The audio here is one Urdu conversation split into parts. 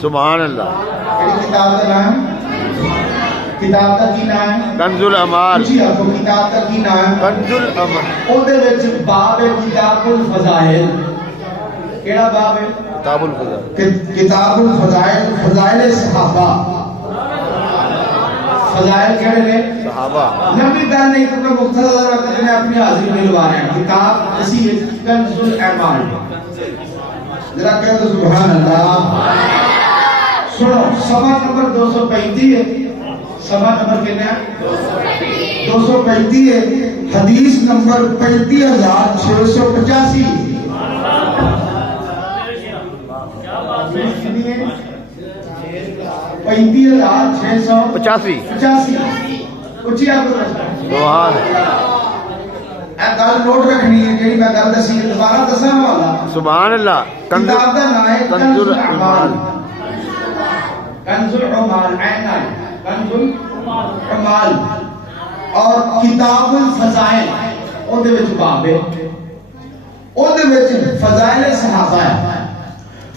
سبحان اللہ. کتاب کا نام کتاب کا کی نام ہے کنز الامال. جی آپ کو کتاب کا کی نام ہے کنز الامال. اودے وچ باب ہے کتاب الفضائل. کیڑا باب ہے؟ کتاب الفضائل. کتاب الفضائل. فضائل صحابہ. فضائل کیڑے نے؟ صحابہ. لمبی گل نہیں تو مختصر وقت میں اپنی حاضری میں لوا رہا ہوں. کتاب اسی ہے کنز الامال. ذرا کہہ دو سبحان اللہ. سنو صفحہ نمبر 235 ہے. صفحہ نمبر کتنا ہے؟ 235 ہے. حدیث نمبر 35685. 35685. اچھی آپ کو سبحان. گل نوٹ رکھنی ہے جی میں گل دسی دوبارہ دساں والا. سبحان اللہ. کتاب کا نام ہے کنز الامال. کنز الامال. کنز الامال اور کتاب الفضائل اودے وچ باب ہے. اودے وچ فضائل صحابہ ہے.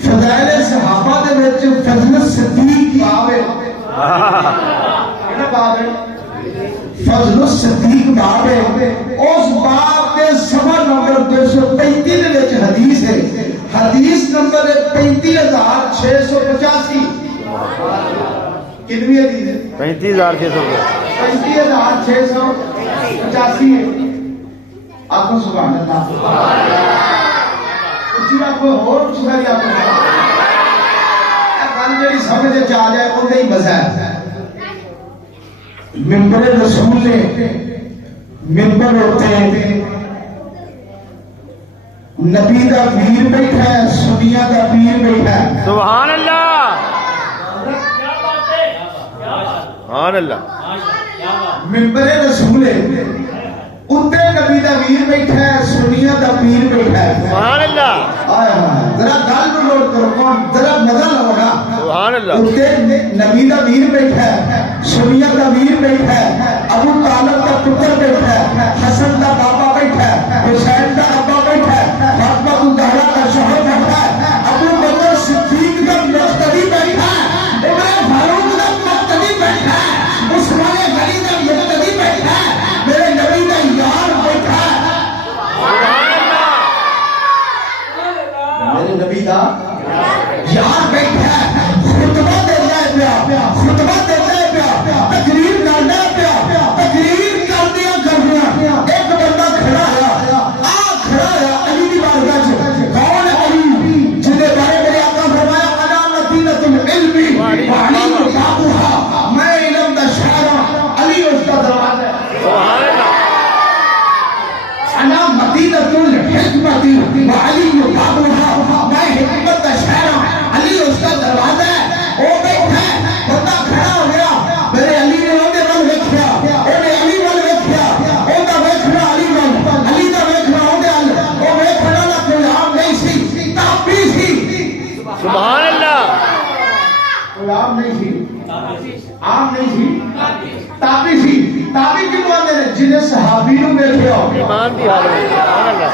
فضائل صحابہ دے وچ فضل الصدیق باب ہے. کیڑا باب ہے؟ فضل الصدیق باب ہے. اس باب کے صفحہ نمبر 235 دے وچ حدیث ہے. حدیث نمبر 35685. کتنی حدیث ہے؟ 35685 ہے. آپ کو سبحان اللہ. اچھی آپ کو اور اچھی باری آپ کو گل جڑی سمجھ آ جائے اندے ہی مزہ ہے. ممبر رسول نے ممبر ہوتے ہیں نبی دا پیر بیٹھا ہے سنیاں دا پیر بیٹھا ہے. سبحان اللہ. سبحان اللہ. ممبر رسول ہے اتنے نبی دا پیر بیٹھا ہے سنیاں دا پیر بیٹھا ہے. سبحان اللہ. ذرا گل کو نوٹ کرو کون ذرا مزہ لو گا. سبحان اللہ. اتنے نبی دا پیر بیٹھا ہے سنیاں دا پیر بیٹھا ہے ابو طالب دا پتر بیٹھا ہے حسن دا بابا بیٹھا ہے حسین دا ابا بیٹھا ہے فاطمہ الزہرا کا شوہر بیٹھا ہے ابو بکر صدیق دا مقتدی بیٹھا ہے عمر فاروق دا مقتدی بیٹھا ہے عثمان غنی دا مقتدی بیٹھا ہے میرے نبی دا یار بیٹھا ہے. میرے نبی دا یار بیٹھا ہے. خطبہ دیتا ہے پیا خطبہ دیتا ہے پیا تقریر کرنا ہے پیا تقریر کر دیا ایک بندہ کھڑا ہے کھڑا ہے علی دی بارگاہ وچ. کون ہے علی جس دے بارے میرے آقا فرمایا انا مدینۃ العلم وعلی بابها. میں علم دا شہر ہوں علی اس کا دروازہ ہے. سبحان اللہ. انا مدینۃ الحکمت وعلی بابها. میں حکمت کا شہر ہوں علی اس کا دروازہ ہے. وہ بیٹھا ہے بندہ کھڑا ہو گیا میرے علی نے اودے نال ویکھیا اونے علی نال ویکھیا اوندا ویکھنا علی نال علی دا ویکھنا اودے نال او ویکھنا لا کوئی عام نہیں سی تابی سی. سبحان اللہ. کوئی عام نہیں سی عام نہیں سی تابی سی. تابی کیوں آندے نے جنہیں صحابی نو ویکھیا ہو ایمان دی حالت. سبحان اللہ.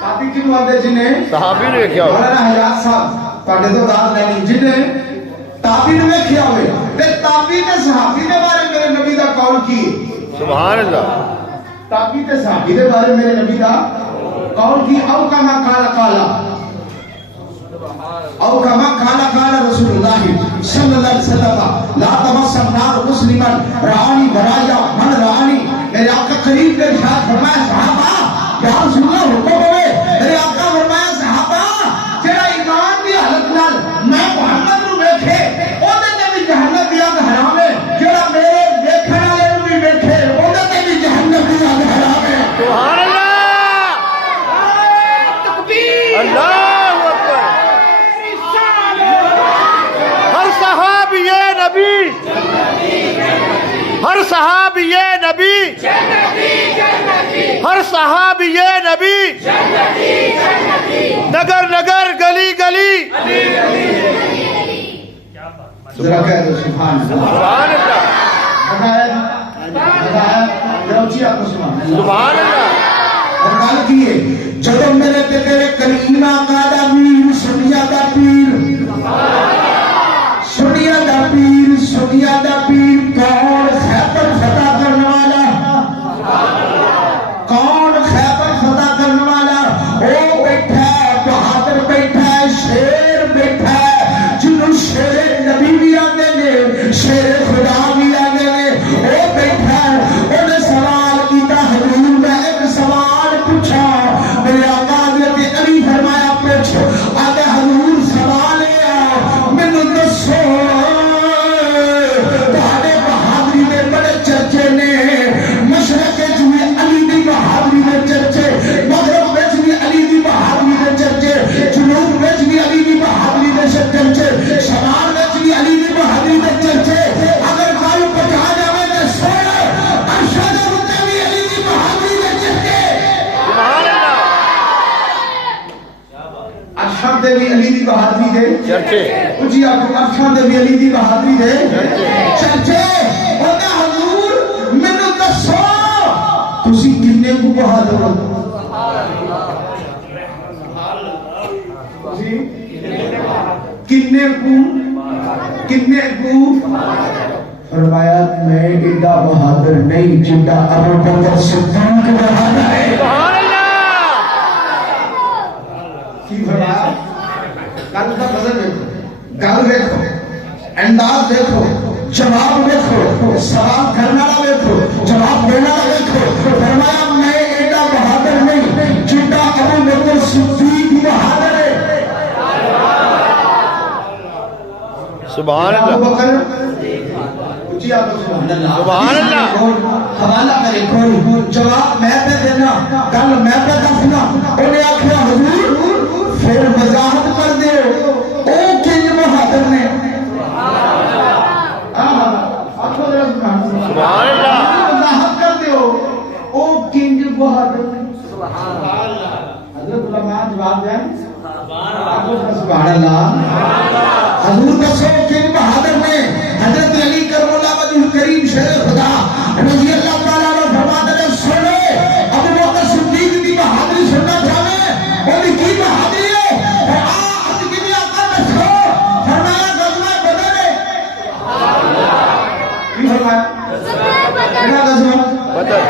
تابی کیوں آندے جنہیں صحابی نے ویکھیا ہو. مولانا حیات صاحب تواڈے تو داد نہیں جنہیں تابی نے ویکھیا ہوئے تے تابی نے صحابی دے بارے میرے نبی دا قول کی. سبحان اللہ. تابی تے صحابی دے بارے میرے نبی دا قول کی. او کما قال او کما قال رسول اللہ صلی اللہ علیہ وسلم لا تمس النار مسلما رعانی برایا من رعانی. میرے آقا قریب کے ارشاد فرمایا صحابہ یا رسول اللہ حکم ہوئے میرے آقا فرمایا صحابہ جڑا ایمان دی حالت نال میں محمد نو ویکھے اودے تے بھی جہنم دی اگ حرام ہے. جڑا میرے ویکھن والے نو بھی ویکھے اودے تے بھی جہنم دی اگ حرام ہے. سبحان اللہ. تکبیر. اللہ اکبر. ہر صحابی نبی ہر صحابی نبی ہر صحابی نبی نگر نگر گلی گلی. ذرا کہہ دو سبحان اللہ. سبحان اللہ. سبحان اللہ. اور گل کی ہے جب میرے تے تیرے کریم آقا دا میر سنیا دا پیر سنیا دا پیر کون خیبر فتح کرنے والا کون خیبر فتح کرنے والا وہ بیٹھا ہے بہادر بیٹھا ہے شیر بیٹھا ہے جنہوں شیر نبی بھی آنے نے شیر خدا بھی آنے نے وہ بیٹھا ہے انہیں سوال کیتا حضور میں ایک سوال پوچھا میرے آقا حضرت علی فرمایا پوچھ آگے حضور سوال ہے میں نے دسو تہاڈے بہادری میں بڑے چرچے نے مشرق میں علی دی بہادری میں چرچے مغرب میں بھی علی دی بہادری میں چرچے جنوب میں بھی علی دی بہادری میں چرچے شمال میں بھی علی دی بہادری میں چرچے اگر کوئی بتا جاوے تے سن ارشد ہوتے بھی علی دی بہادری میں چرچے سبحان اللہ ارشد دے بھی علی دی بہادری دے چرچے جی آپ ارشد دے بھی علی دی بہادری دے چرچے ہوتا حضور میں نے دسو تسی کنے کو بہادر ہو کنے کو فرمایا میں ایڈا بہادر نہیں جنڈا ابو بکر صدیق بہادر ہے سبحان اللہ کی فرمایا گل کا وزن دیکھو گل دیکھو انداز دیکھو جواب دیکھو سوال کرنا دیکھو جواب دینا دیکھو فرمایا میں ایڈا بہادر نہیں جنڈا ابو بکر صدیق بہادر ہے سبحان ابو اللہ بکر جی آپ سبحان اللہ سبحان اللہ حوالہ کرے کھول جواب میں پہ دینا گل میں پہ دسنا انہیں آخیا حضور پھر وضاحت کر دے او کنج بہادر نے سبحان اللہ وضاحت کر دے او کنج بہادر نے حضرت علماء جواب دیں سبحان اللہ حضور دسو کنج بہادر نے حضرت علی کرم اللہ وجہ کریم شیر خدا رضی اللہ تعالیٰ عنہ فرماتے ہیں سنو ابو بکر صدیق دی بہادری سننا چاہے وہ کی بہادری ہے آج کی بھی آقا دسو فرمایا غزوہ بدر ہے کی فرمایا کیا غزوہ بدر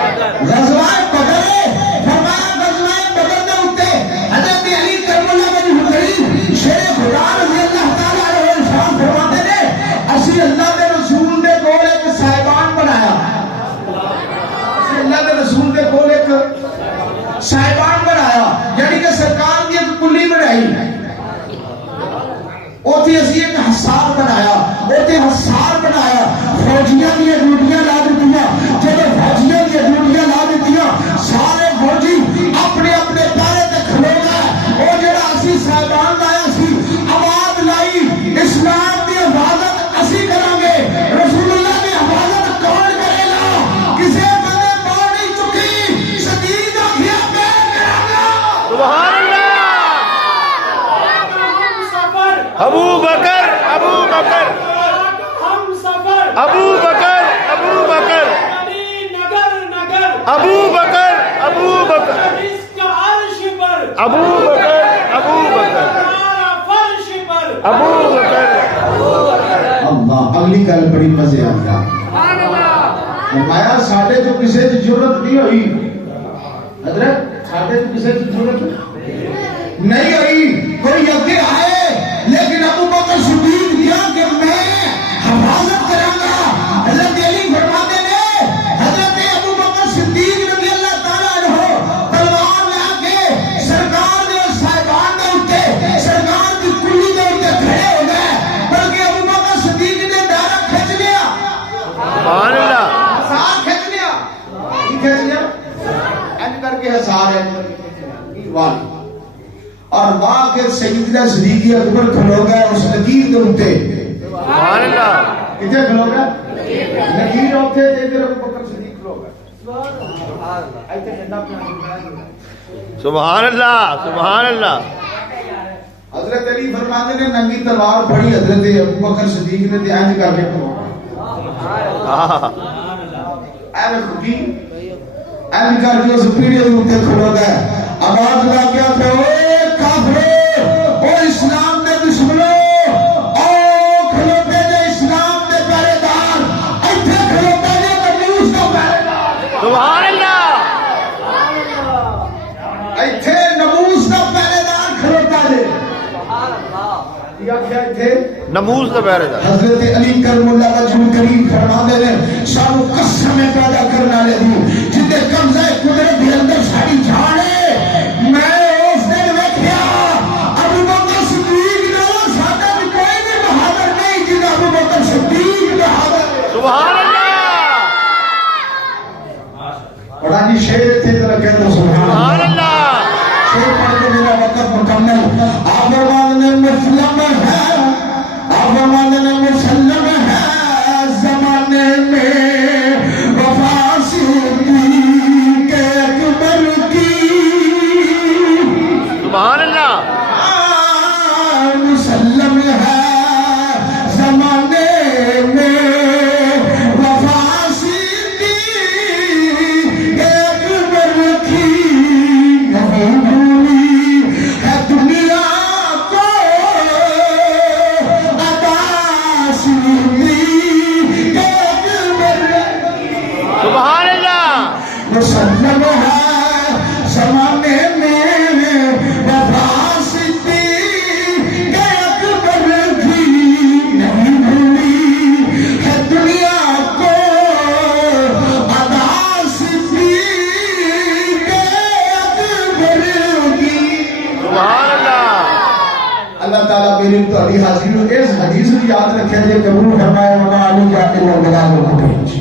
غزوہ بدر ہے فرمایا غزوہ بدر دے اوتے حضرت علی کرم اللہ وجہ کریم شیر خدا رضی اللہ تعالیٰ عنہ ارشاد فرماتے ہیں اسی اللہ دے رسول دے کول ایک صاحبان بنایا اسی اللہ دے رسول دے کول ایک صاحبان بنایا یعنی کہ سرکار دی ایک کلی بنائی اوتھے اسی ایک حصار بنایا اوتھے حصار بنایا فوجیاں دی ڈیوٹیاں لا دتیاں جب فوجیاں دی ڈیوٹیاں لا دتیاں سارے فوجی اپنے اپنے پیرے تے کھلو گئے او جڑا اسی صاحبان لایا سی آواز لائی اسلام دی حفاظت اسی کریں گے رسول اللہ دی حفاظت کون کرے گا کسے بندے پاؤ نہیں چکی شدید آخیا پیر کریں گا سبحان اللہ ابو بکر ابو بکر ابو بکر ابو بکر ابو بکر ابو بکر ابو بکر ابو بکر ابو بکر اللہ اگلی گل بڑی مزے آ گیا فرمایا ساڈے جو کسے دی ضرورت نہیں ہوئی حضرت ساڈے جو کسے دی ضرورت نہیں ہوئی کوئی اگے آئے لیکن ابو بکر صدیق کیا کہ میں حفاظت کراں گا حضرت علی فرماتے ہیں حضرت ابو بکر صدیق رضی اللہ تعالیٰ عنہ تلوار لے کے سرکار دے صاحبان دے اوتے سرکار دی کلی دے اوتے کھڑے ہو گئے بلکہ ابو بکر صدیق نے دائرہ کھچ لیا سبحان اللہ حصار کھچ لیا کی کھچ لیا ایج کر کے حصار ہے وال اور وہاں کے سیدنا صدیق اکبر کھلو گئے اس لکیر دے اوتے سبحان اللہ کتے کھلو گئے لکیر اوتے ادھر ابو بکر صدیق کھلو گئے سبحان اللہ سبحان اللہ حضرت علی فرماتے نے ننگی تلوار پڑی حضرت ابو بکر صدیق نے تے انج کر کے کھلو اے خودی انج کر کے اس پیڑے دے اوتے کھلو گئے آواز لا کے آتے او کافرو او اسلام دے دشمنو او کھلوتے دے اسلام دے پہرے کیا کیا تھے نموز دا پہرے دا حضرت علی کرم اللہ وجہ کریم فرما دے لیں سارو قسمیں پیدا کرنا لے دی جتے قبضہ قدرت کے اندر ساری جھاڑے میں اس دن ویکھیا ابو بکر صدیق نے سادہ بھی کوئی بھی بہادر نہیں جنہ ابو بکر صدیق بہادر سبحان اللہ بڑا جی شیر تھے ذرا کہہ دو سبحان اللہ شیر پڑھ کے میرا وقت مکمل آپ فرمانے مسلم ہے آپ فرمانے مسلم ہے زمانے میں وفا صدیق اکبر کی سبحان اللہ مسلم ہے زمانے میں وفا صدیق اکبر کی نہیں بھولی ہے دنیا کو ادا صدیق اکبر سبحان اللہ مسلم ہے زمانے میں وفا صدیق اکبر کی نہیں بھولی ہے دنیا کو ادا صدیق اکبر کی سبحان اللہ اللہ تعالیٰ میری تو ابھی حاضر اس حدیث کو یاد رکھیں جے قبول فرمائے وما علی جاتے و بلال کو بھیج